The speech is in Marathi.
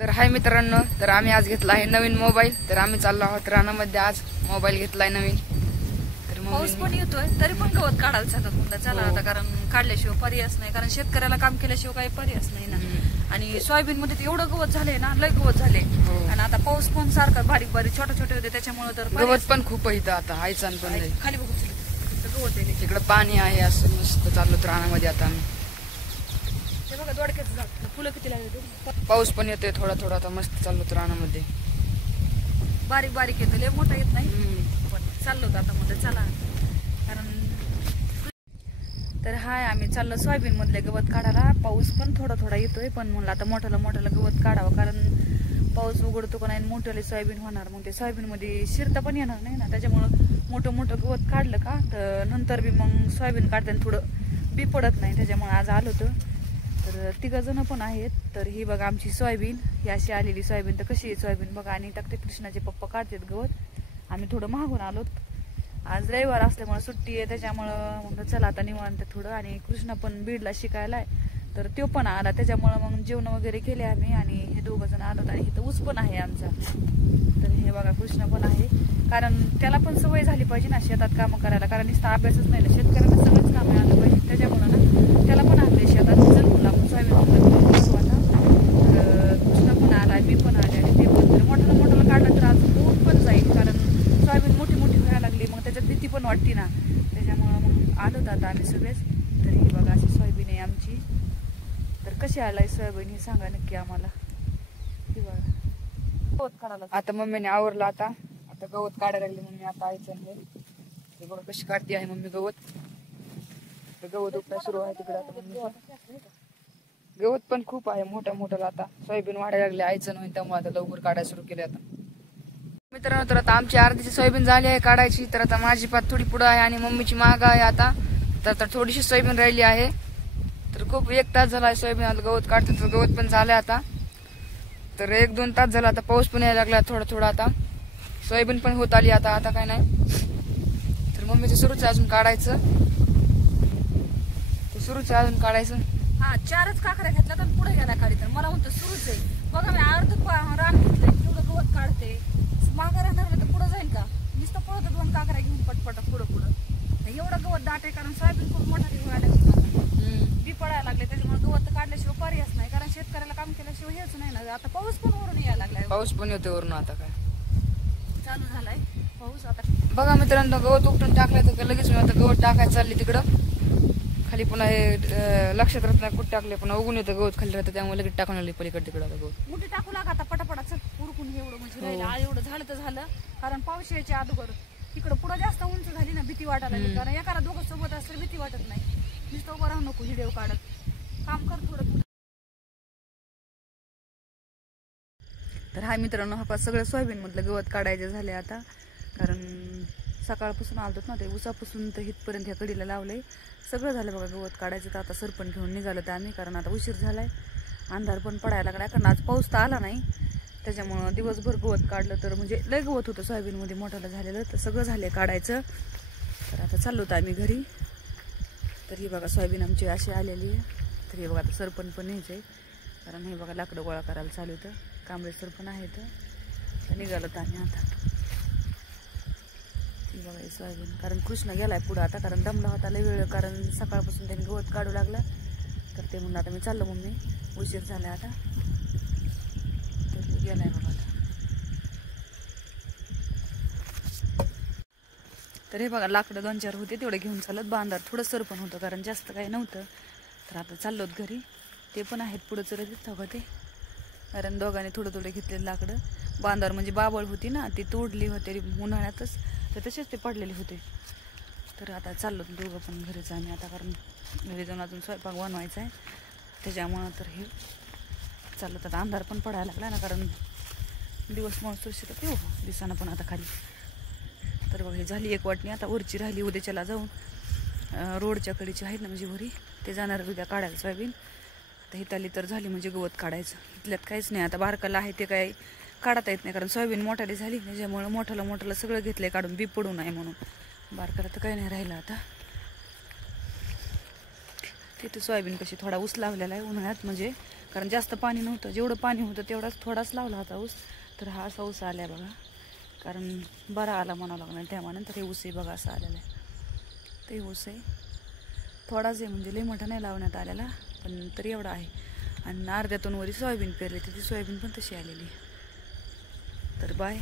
तर हाय मित्रांनो, तर आम्ही आज घेतला आहे नवीन मोबाईल. तर आम्ही चाललो आहोत रानामध्ये आज मोबाईल घेतलाय नवीन. तर पाऊस पण येतोय तरी पण गवत काढायला सांगत म्हणलं चला आता, कारण काढल्याशिवाय पर्यायच नाही, कारण शेतकऱ्याला काम केल्याशिवाय काही पर्यायच नाही ना. आणि सोयाबीन मध्ये एवढं गवत झालंय ना, लय गवत झाले. आणि आता पाऊस पण सारखा बारीक बारीक छोटे छोटे होते, त्याच्यामुळे तर गवत पण खूप इथं आता हायचान पण खाली बघू गवत आहे. तिकडं पाणी आहे, असं मस्त चाललो रानामध्ये आता आम्ही. ते बघा दोडक्याचं झाड, फुलं किती लागले. पाऊस पण येतोय थोडा थोडा, आता मस्त चाललो रानामध्ये. बारीक बारीक येतं, लय मोठा येत नाही पण चाललो आता मध्ये चला. कारण तर हाय आम्ही चाललो सोयाबीन मधले गवत काढायला. पाऊस पण थोडा थोडा येतोय, पण म्हणलं आता मोठ्याला गवत काढावं, कारण पाऊस उघडतो का नाही मोठ्याला सोयाबीन होणार, मग ते सोयाबीन मध्ये शिरता पण येणार नाही ना. त्याच्यामुळं मोठं मोठं गवत काढलं का तर नंतर बी मग सोयाबीन काढताना थोडं बी पडत नाही. त्याच्यामुळे आज आलो तर 3 जण पण आहेत. तर ही बघा आमची सोयाबीन, ही अशी आलेली सोयाबीन. तर कशी आहे सोयाबीन बघा. आणि टाकते कृष्णाचे पप्पा काढतात गवत. आम्ही थोडं मागून आलो, आज रविवार असल्यामुळे सुट्टी आहे, त्याच्यामुळं मग चला आता निवांत थोडं. आणि कृष्णा पण बीडला शिकायला आहे, तर तो पण आला, त्याच्यामुळं मग जेवण वगैरे केले आम्ही. आणि हे 2 जण आलो. आणि इथं ऊस पण आहे आमचा. तर हे बघा कृष्णा पण आहे, कारण त्याला पण सवय झाली पाहिजे ना शेतात कामं करायला, कारण नुसता अभ्यासच नाही ना, शेतकऱ्याला सगळंच काम आलं पाहिजे. त्याच्यामुळं ना त्याला पण आणले शेतात चल आपण सोयाबीन करू आता. तर कृष्णा पण आला, मी पण आले. आणि ते पण तर मोठं काढलं तर अजून होऊन पण जाईल, कारण सोयाबीन मोठी व्हायला लागली, मग त्याच्यात भीती पण वाटते ना. त्याच्यामुळं मग आलोत आता आम्ही सगळेच. तर ही बघा अशी सोयाबीन आहे आमची. तर कशी आलाय सोयाबीन हे सांगा नक्की आम्हाला. ही बघा गवत काढायला आता मम्मीने आवरलं. आता गवत काढायला लागली मम्मी. आता आयचं हे बघा कशी काढते आहे मम्मी गवत. तर गवत उपटा सुरू आहे तिकडे आता मम्मी. गवत पण खूप आहे मोठं. आता सोयाबीन वाढायला लागले, आयचं नाही, त्यामुळे आता लवकर काढायला सुरू केले. आता मित्रांनो, तर आता आमची अर्धीची सोयाबीन झाली आहे काढायची. तर आता माझी पात थोडी पुढं आहे आणि मम्मीची माग आहे. आता तर थोडीशी सोयाबीन राहिली आहे. तर खूप 1 तास झाला आहे सोयाबीन आता गवत काढतो. तर गवत पण झालंय आता. तर 1-2 तास झाला. आता पाऊस पण यायला लागला थोडा. आता सोयाबीन पण होत आली आता काय नाही. तर मम्मीचं सुरूच आहे अजून काढायचं. सुरूच आहे अजून काढायचं. हा 4च काकऱ्या घेतल्या तर पुढे गेला काढी. तर मला म्हणतो सुरूच आहे. बघा मी अर्ध रान घेतलंय, तेवढं गवत काढते. मागं राहणार तर पुढं जाईल का? नुसतं पळत 2 काकऱ्या घेऊन पटपट पुढं. एवढं गवत दाट आहे, कारण सोयाबीन खूप मोठा व्हायला बी पडायला लागले. त्याच्यामुळे गवत काढल्याशिवाय पर्यायच नाही, कारण शेतकऱ्याला काम केल्याशिवाय हेच नाही ना. आता पाऊस पण वरून यायला लागलाय. पाऊस पण येतोय वरून आता काय चालू झालाय पाऊस आता. बघा मित्रांनो, गवत उपटून टाकलं तर लगेच आता गवत टाकायला चालली तिकडं खाली. पुन्हा हे लक्षात राहत नाही कुठं टाकले, पुन्हा उगून येतं गवत खाली राहतं, त्यामुळे लगेच टाकून आली पलीकडे तिकडं. आता गवत मोठी टाकू लागा आता पटापटाच उरकून. एवढं म्हणजे राहिलं एवढं झालं तर झालं, कारण पाऊस यायच्या अगोदर तिकडं पुढं जास्त उंच झाली ना, भीती वाटायला लागली. कारण एखादा 2 सोबत असलं भीती वाटत नाही. नुसतं उभं राहू नको व्हिडिओ काढत, काम कर थोडं. तर हा मित्रांनो, हा सगळं सोयाबीन मधलं गवत काढायचे झाले आता, कारण सकाळपासून आलतो ना, ते उसापासून तर इथपर्यंत ह्या कडीला लावलंय. सगळं झालं बघा गवत काढायचं. तर आता सरपण घेऊन निघालो तर आम्ही, कारण आता उशीर झालाय, अंधार पण पडायला लागलाय. कारण आज पाऊस तर आला नाही, त्याच्यामुळं दिवसभर गवत काढलं. तर म्हणजे लय गवत होतं सोयाबीनमध्ये मोठ्याला झालेलं. तर सगळं झालंय काढायचं. तर आता चाललो होतं आम्ही घरी. तर ही बघा सोयाबीन आमची अशी आलेली आहे. तर हे बघा आता सरपण पण न्यायचं आहे, कारण हे बघा लाकडं गोळा करायला चालू होतं. कांबळे सर पण आहेत. तर निघालो तर आम्ही आता. ती बघा सोयाबीन, कारण कृष्ण गेलाय पुढं आता, कारण दमला होता लय वेळ, कारण सकाळपासून त्यांनी गवत काढू लागला. तर ते म्हणून आता मी चाललो मम्मी, उशीर झालाय आता. तर गेलाय बघा आता. तर हे बघा लाकडं 2-4 होते, तेवढे घेऊन चालत. बांधार थोडं सर पण होतं, कारण जास्त काही नव्हतं. तर आता चाललोत घरी. ते पण आहेत पुढं चरत का ते, कारण दोघांनी थोडं घेतलेलं लाकडं. बांधार म्हणजे बाबळ होती ना, ती तोडली होती उन्हाळ्यातच, तर तसेच ते पडलेले होते. तर आता चाललो 2 पण घरीच आम्ही आता, कारण घरी जाऊन अजून स्वयंपाक बनवायचा आहे, त्याच्यामुळं. तर हे चाललो. तर अंधार पण पडायला लागला ना, कारण दिवस माणूस शेतात येऊ दिसाना पण आता खाली. तर बघा ही झाली 1 वाटणी. आता वरची राहिली, उद्याच्याला जाऊन रोडच्या कडीची आहेत ना म्हणजे वरी, ते जाणार उद्या काढायला सोयाबीन. तर हिताली तर झाली म्हणजे गवत काढायचं. इथल्यात काहीच नाही आता. बारकाला आहे ते काही काढता येत नाही, कारण सोयाबीन मोठाली झाली, त्याच्यामुळे मोठाला सगळं घेतलंय काढून, बी पडू नये म्हणून. बारकाला तर काही नाही राहिलं आता. तिथे सोयाबीन कशी थोडा ऊस लावलेला आहे उन्हाळ्यात, म्हणजे कारण जास्त पाणी नव्हतं, जेवढं पाणी होतं तेवढाच थोडाच लावला होता ऊस. तर हा असा ऊस आला बघा, कारण बरा आला म्हणावं लागणार त्यानंतर हे ऊस आहे बघा असं आलेलं आहे. ते ऊस आहे थोडाच आहे, म्हणजे लई मोठा नाही लावण्यात आलेला, पण तरी एवढा आहे. आणि अर्ध्यातून वरी सोयाबीन पेरली तर ती सोयाबीन पण तशी आलेली. तर बाय.